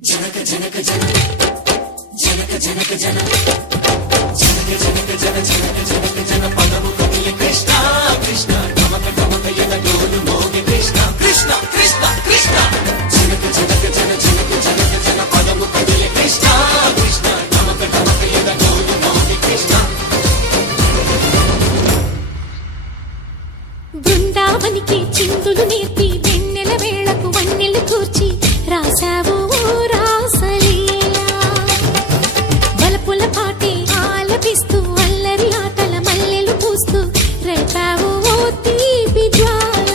జనక జనక జన జనక జనక జన జనక జనక జన జనక జనక జన పదము కవియ కృష్ణ కృష్ణ గమక గమక యన డోలు మోగి కృష్ణ కృష్ణ కృష్ణ కృష్ణ జనక జనక జన జనక జనక జన పదము కవియ కృష్ణ కృష్ణ గమక గమక యన డోలు మోగి కృష్ణ. బృందావనికి చిందులు నేర్పి వెన్నెల వేళకు వన్నెలు కూర్చి రాసావు రాసలీలా బలపుల పాటే ఆలపిస్తూ అల్లరి ఆటల మల్లెలు పూస్తూ రేపావు తీపి జ్వాల.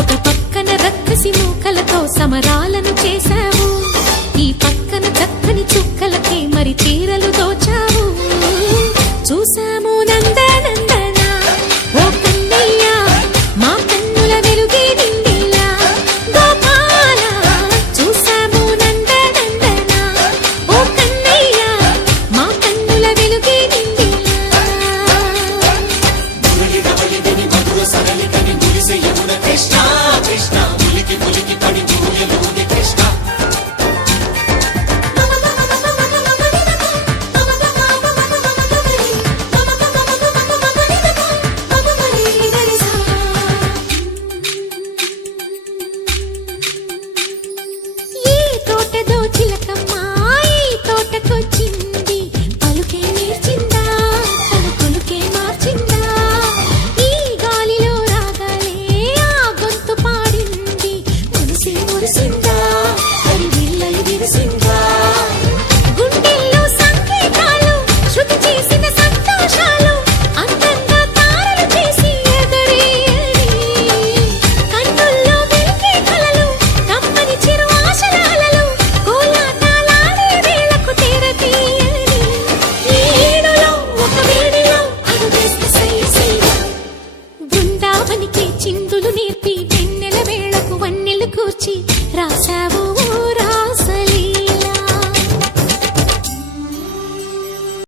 ఒక పక్కన రక్కసి మూకలతో సమరాలను చేశావు, ఈ పక్కన చక్కని చుక్కలకే మరి తీరలు